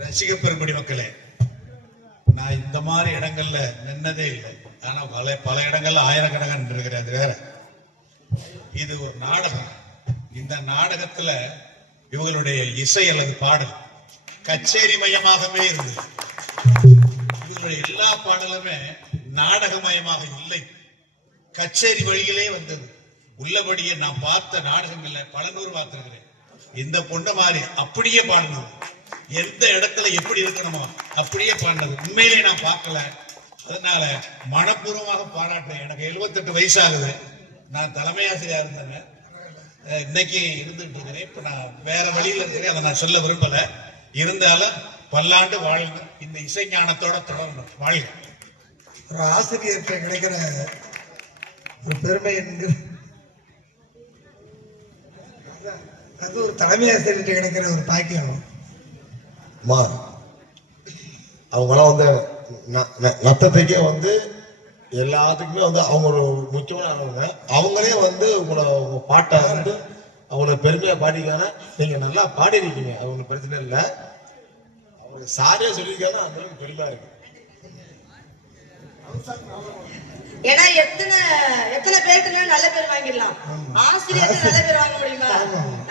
ரசிக பெரும்படி மக்களே, நான் இந்த மாதிரி இடங்கள்ல நின்னதே இல்லை. ஆனா பல இடங்கள்ல ஆயிரக்கணக்கான நின்றுக்கிறேன். அது வேற. இது ஒரு நாடகம். இந்த நாடகத்துல இவங்களுடைய இசை அல்லது பாடல் கச்சேரி மயமாகவே இருந்தது. இவங்களுடைய எல்லா பாடலுமே நாடகமயமாக இல்லை, கச்சேரி வழியிலே வந்தது. உள்ளபடியே நான் பார்த்த நாடகங்கள்ல பல நூறு பார்த்திருக்கிறேன். இந்த பொண்ணு மாதிரி அப்படியே பாடினது, எந்த இடத்துல எப்படி இருக்கணுமோ அப்படியே பாடினது உண்மையிலே நான் பார்க்கல. அதனால மனப்பூர்வமாக பாராட்டுறேன். எனக்கு 78 வயசு ஆகுது. நான் தலைமை ஆசிரியர் இருந்தேன், இன்னைக்கு இருந்துட்டு இருக்கிறேன். இப்ப நான் வேற வழியில இருக்கிறேன், அதை நான் சொல்ல விரும்பல. இருந்தாலும் பல்லாண்டு வாழ்க, இந்த இசை ஞானத்தோட தொடரணும். வாழ்க. ஒரு ஆசிரியர்கிட்ட கிடைக்கிற ஒரு பெருமை என்கிற அது ஒரு தலைமை ஆசிரியர்கிட்ட கிடைக்கிற ஒரு பாக்கியம். அவங்களாம் வந்து நத்தத்துக்கே வந்து எல்லாத்துக்குமே வந்து அவங்க ஒரு முக்கியமானவங்க. அவங்களே வந்து உங்க பாட்டை வந்து அவங்கள பெருமையா பாடிக்கான நீங்க நல்லா பாடிருக்கீங்க, அது ஒன்றும் பிரச்சனை இல்லை. அவங்க சாரியா சொல்லியிருக்காங்க, அந்த அளவுக்கு பெருமையா இருக்கு. ஏன்னா எத்தனை பேருக்கு நல்ல பேர் வாங்கிடலாம், ஆசிரியருக்கு நல்ல பேர் வாங்க முடியுமா?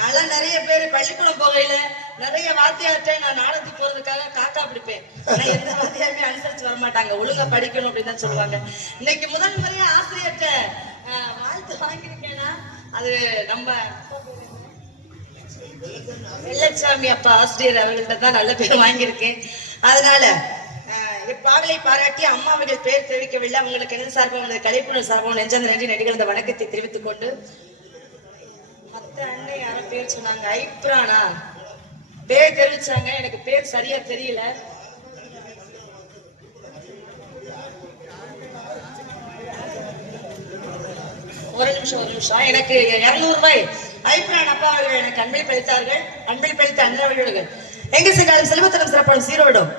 நல்லா நிறைய பேர் பள்ளிக்கூடம் போகையில நிறைய வாத்தியார்ட்ட நான் நாடகத்துக்கு போறதுக்காக காக்கா பிடிப்பேன். ஆனா எந்த வாத்தியாருமே அனுசரிச்சு வரமாட்டாங்க, ஒழுங்கா படிக்கணும் அப்படின்னு தான் சொல்லுவாங்க. இன்னைக்கு முதல் முறையா ஆசிரியர்கிட்ட வாழ்த்து வாங்கியிருக்கேன்னா அது நம்ம வெள்ளச்சாமி அப்பா ஆசிரியர் அவர்கள்ட்ட தான் நல்ல பேர் வாங்கியிருக்கேன். அதனால இப்பாடலை பாராட்டி அம்மா அவர்கள் பேர் தெரிவிக்கவில்லை. அவங்களுக்கு என்ன சார்பாக கலைப்புணர் சார்பாக நெஞ்சார்ந்த நன்றி நடிகர் இந்த வணக்கத்தை தெரிவித்துக் கொண்டு, மத்த அண்ணன் யார பேர் சொன்னாங்க, ஐப்ரானா பேர் தெரிவிச்சாங்க, எனக்கு பேர் சரியா தெரியல. ஒரு நிமிஷம் எனக்கு 200 ரூபாய் ஐப்ரான் அப்பா அவர்கள் எனக்கு அன்பில் பளித்தார்கள். அன்பில் பளித்த அண்ணன் அவர்கள் எங்க சென்றாலும் செல்வத்தனம் சிறப்பாடும் சீரோடும்